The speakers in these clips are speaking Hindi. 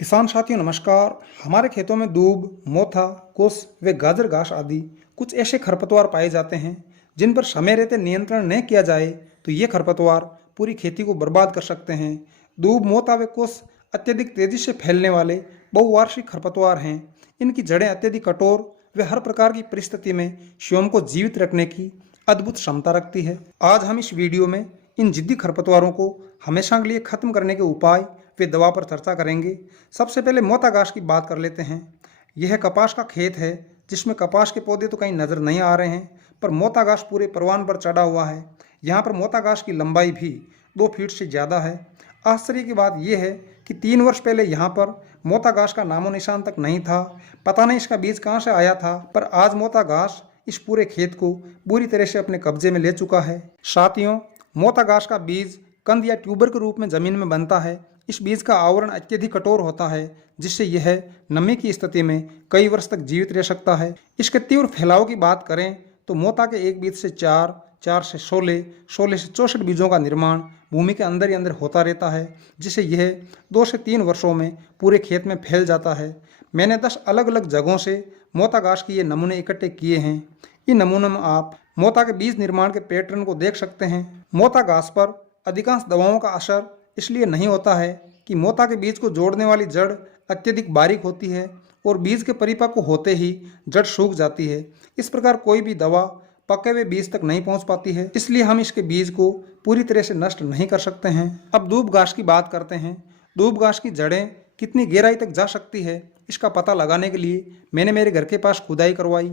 किसान साथियों नमस्कार। हमारे खेतों में दूब, मोथा, कुश व गाजर घास आदि कुछ ऐसे खरपतवार पाए जाते हैं जिन पर समय रहते नियंत्रण न किया जाए तो ये खरपतवार पूरी खेती को बर्बाद कर सकते हैं। दूब, मोथा व कुश अत्यधिक तेजी से फैलने वाले बहुवार्षिक खरपतवार हैं। इनकी जड़ें अत्यधिक कठोर व हर प्रकार की परिस्थिति में स्वयं को जीवित रखने की अद्भुत क्षमता रखती है। आज हम इस वीडियो में इन जिद्दी खरपतवारों को हमेशा के लिए खत्म करने के उपाय वे दवा पर चर्चा करेंगे। सबसे पहले मोथा घास की बात कर लेते हैं। यह कपास का खेत है जिसमें कपास के पौधे तो कहीं नजर नहीं आ रहे हैं, पर मोथा घास पूरे परवान पर चढ़ा हुआ है। यहाँ पर मोथा घास की लंबाई भी 2 फीट से ज़्यादा है। आश्चर्य की बात यह है कि 3 वर्ष पहले यहाँ पर मोथा घास का नामो निशान तक नहीं था। पता नहीं इसका बीज कहाँ से आया था, पर आज मोथा घास इस पूरे खेत को बुरी तरह से अपने कब्जे में ले चुका है। साथियों, मोथा घास का बीज कंद या ट्यूबर के रूप में जमीन में बनता है। इस बीज का आवरण अत्यधिक कठोर होता है जिससे यह नमी की स्थिति में कई वर्ष तक जीवित रह सकता है। इसके तीव्र फैलाव की बात करें तो मोथा के एक बीज से 4 से 16 से 64 बीजों का निर्माण भूमि के अंदर ही अंदर होता रहता है, जिससे यह 2 से 3 वर्षों में पूरे खेत में फैल जाता है। मैंने 10 अलग अलग जगहों से मोथा घास के ये नमूने इकट्ठे किए हैं। इन नमूनों में आप मोथा के बीज निर्माण के पैटर्न को देख सकते हैं। मोथा घास पर अधिकांश दवाओं का असर इसलिए नहीं होता है कि मोथा के बीज को जोड़ने वाली जड़ अत्यधिक बारीक होती है और बीज के परिपक्व होते ही जड़ सूख जाती है। इस प्रकार कोई भी दवा पके हुए बीज तक नहीं पहुंच पाती है, इसलिए हम इसके बीज को पूरी तरह से नष्ट नहीं कर सकते हैं। अब दूब घास की बात करते हैं। दूब घास की जड़ें कितनी गहराई तक जा सकती है, इसका पता लगाने के लिए मैंने मेरे घर के पास खुदाई करवाई।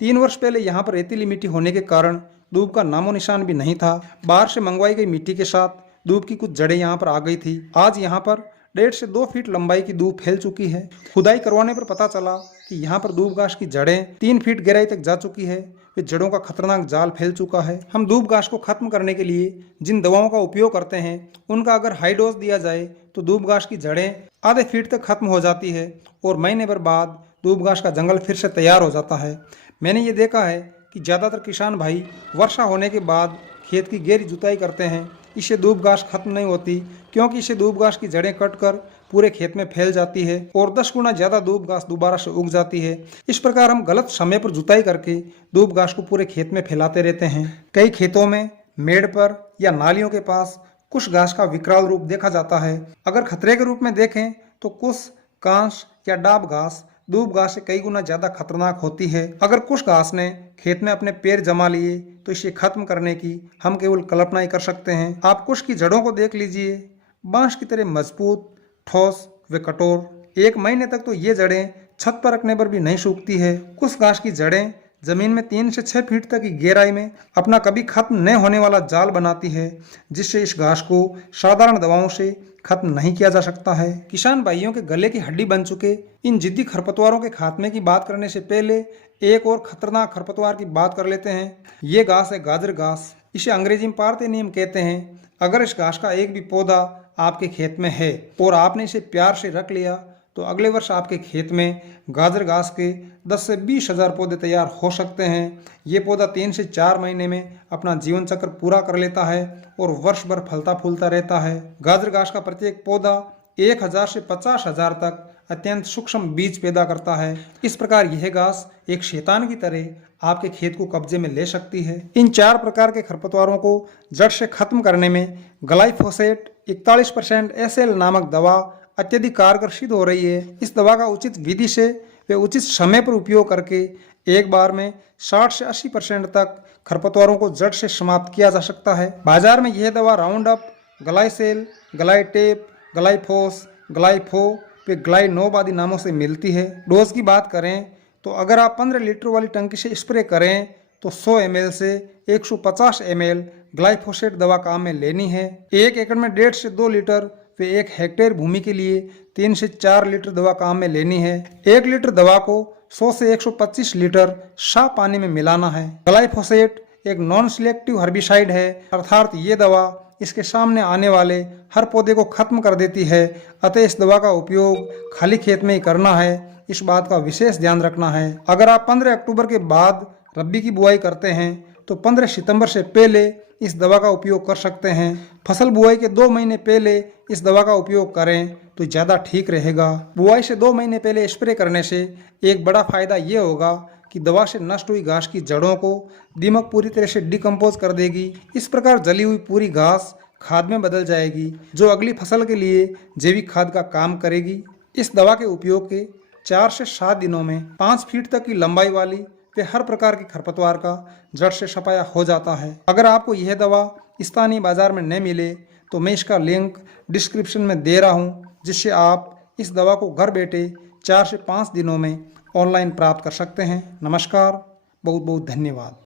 3 वर्ष पहले यहाँ पर रेतीली मिट्टी होने के कारण दूब का नामो निशान भी नहीं था। बाहर से मंगवाई गई मिट्टी के साथ दूब की कुछ जड़ें यहाँ पर आ गई थी। आज यहाँ पर 1.5 से 2 फीट लंबाई की दूब फैल चुकी है। खुदाई करवाने पर पता चला कि यहाँ पर दूब घास की जड़ें 3 फीट गहराई तक जा चुकी है। वे जड़ों का खतरनाक जाल फैल चुका है। हम दूब घास को खत्म करने के लिए जिन दवाओं का उपयोग करते हैं उनका अगर हाई डोज दिया जाए तो दूब घास की जड़ें आधे फीट तक खत्म हो जाती है और महीने भर बाद दूब घास का जंगल फिर से तैयार हो जाता है। मैंने ये देखा है कि ज़्यादातर किसान भाई वर्षा होने के बाद खेत की गहरी जुताई करते हैं। इससे दूब घास खत्म नहीं होती, क्योंकि इससे दूब घास की जड़ें कटकर पूरे खेत में फैल जाती है और 10 गुना ज़्यादा दूब घास दोबारा से उग जाती है। इस प्रकार हम गलत समय पर जुताई करके दूब घास को पूरे खेत में फैलाते रहते हैं। कई खेतों में मेड़ पर या नालियों के पास कुश घास का विकराल रूप देखा जाता है। अगर खतरे के रूप में देखें तो कुश, कांस या डाब घास दूब घास से कई गुना ज्यादा खतरनाक होती है। अगर कुश घास ने खेत में अपने पैर जमा लिए तो इसे खत्म करने की हम केवल कल्पना ही कर सकते हैं। आप कुश की जड़ों को देख लीजिए, बांस की तरह मजबूत, ठोस व कठोर। 1 महीने तक तो ये जड़ें छत पर रखने पर भी नहीं सूखती है। कुश घास की जड़ें जमीन में 3 से 6 फीट तक की गहराई में अपना कभी खत्म न होने वाला जाल बनाती है, जिससे इस घास को साधारण दवाओं से खत्म नहीं किया जा सकता है। किसान भाइयों के गले की हड्डी बन चुके इन जिद्दी खरपतवारों के खात्मे की बात करने से पहले एक और खतरनाक खरपतवार की बात कर लेते हैं। ये घास है गाजर घास। इसे अंग्रेजी में पार्थेनियम कहते हैं। अगर इस घास का एक भी पौधा आपके खेत में है और आपने इसे प्यार से रख लिया तो अगले वर्ष आपके खेत में गाजर घास के 10 से 20 हजार पौधे तैयार हो सकते हैं। ये पौधा 3 से 4 महीने में अपना जीवन चक्र पूरा कर लेता है और वर्ष भर फलता फूलता रहता है। गाजर घास का प्रत्येक पौधा 1000 से 50,000 तक अत्यंत सूक्ष्म बीज पैदा करता है। इस प्रकार यह घास एक शैतान की तरह आपके खेत को कब्जे में ले सकती है। इन 4 प्रकार के खरपतवारों को जड़ से खत्म करने में ग्लाइफोसेट 41% SL नामक दवा अत्यधिक कारगर सिद्ध हो रही है। इस दवा का उचित विधि से व उचित समय पर उपयोग करके एक बार में 60 से 80% तक खरपतवारों को जड़ से समाप्त किया जा सकता है। बाजार में यह दवा राउंड अप, ग्लाइसेल, ग्लाइटेप, ग्लाइफोस, ग्लाइफो व ग्लाइनोब आदि नामों से मिलती है। डोज की बात करें तो अगर आप 15 लीटर वाली टंकी से स्प्रे करें तो 100 ml से 150 ml ग्लाइफोसेट दवा काम में लेनी है। 1 एकड़ में 1.5 से 2 लीटर व 1 हेक्टेयर भूमि के लिए 3 से 4 लीटर दवा काम में लेनी है। 1 लीटर दवा को 100 से 125 लीटर साफ पानी में मिलाना है। ग्लाइफोसेट एक नॉन सिलेक्टिव हर्बिसाइड है, अर्थात ये दवा इसके सामने आने वाले हर पौधे को खत्म कर देती है। अतः इस दवा का उपयोग खाली खेत में ही करना है, इस बात का विशेष ध्यान रखना है। अगर आप 15 अक्टूबर के बाद रब्बी की बुआई करते हैं तो 15 सितंबर से पहले इस दवा का उपयोग कर सकते हैं। फसल बुआई के 2 महीने पहले इस दवा का उपयोग करें तो ज़्यादा ठीक रहेगा। बुआई से 2 महीने पहले स्प्रे करने से एक बड़ा फायदा ये होगा कि दवा से नष्ट हुई घास की जड़ों को दीमक पूरी तरह से डिकम्पोज कर देगी। इस प्रकार जली हुई पूरी घास खाद में बदल जाएगी, जो अगली फसल के लिए जैविक खाद का काम करेगी। इस दवा के उपयोग के 4 से 7 दिनों में 5 फीट तक की लंबाई वाली वे हर प्रकार की खरपतवार का जड़ से सफाया हो जाता है। अगर आपको यह दवा स्थानीय बाजार में न मिले तो मैं इसका लिंक डिस्क्रिप्शन में दे रहा हूँ, जिससे आप इस दवा को घर बैठे 4 से 5 दिनों में ऑनलाइन प्राप्त कर सकते हैं। नमस्कार, बहुत बहुत धन्यवाद।